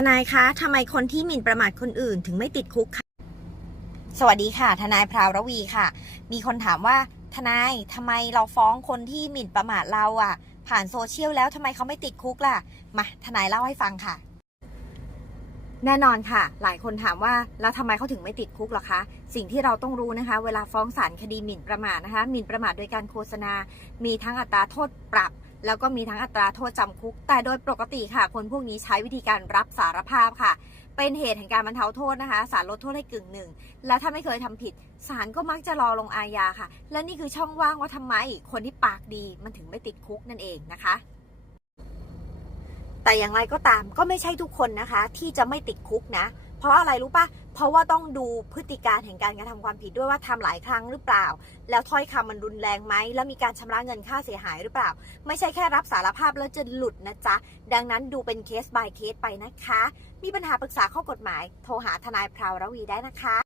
ทนายคะทำไมคนที่หมิ่นประมาทคนอื่นถึงไม่ติดคุกคะสวัสดีค่ะ ทนายพราวรวีค่ะ มีคนถามว่าทนายทำไมเราฟ้องคนที่หมิ่นประมาทเราอะ ผ่านโซเชียลแล้วทำไมเขาไม่ติดคุกล่ะ มาทนายเล่าให้ฟังค่ะ แน่นอนค่ะ หลายคนถามว่าแล้วทำไมเขาถึงไม่ติดคุกล่ะคะ สิ่งที่เราต้องรู้นะคะ เวลาฟ้องศาลคดีหมิ่นประมาทนะคะ หมิ่นประมาทโดยการโฆษณา มีทั้งอัตราโทษปรับ แล้วก็มีทั้งอัตราโทษจำคุก แต่โดยปกติค่ะ คนพวกนี้ใช้วิธีการรับสารภาพค่ะ เป็นเหตุแห่งการบรรเทาโทษนะคะศาลลดโทษให้กึ่งหนึ่ง และถ้าไม่เคยทำผิดศาลก็มักจะรอลงอาญาค่ะ และนี่คือช่องว่างว่าทำไมคนที่ปากดีมันถึงไม่ติดคุกนั่นเองนะคะแต่อย่างไรก็ตามก็ไม่ใช่ทุกคนนะคะ ที่จะไม่ติดคุกนะ เพราะอะไรรู้ปะเพราะว่าต้องดูพฤติการแห่งการกระทำความผิดด้วยว่าทำหลายครั้งหรือเปล่า แล้วถ้อยคำมันรุนแรงไหม แล้วมีการชำระเงินค่าเสียหายหรือเปล่า ไม่ใช่แค่รับสารภาพแล้วจะหลุดนะจ๊ะ ดังนั้นดูเป็นเคส by เคสไปนะคะ มีปัญหาปรึกษาข้อกฎหมาย โทรหาทนายพราวรวีได้นะคะ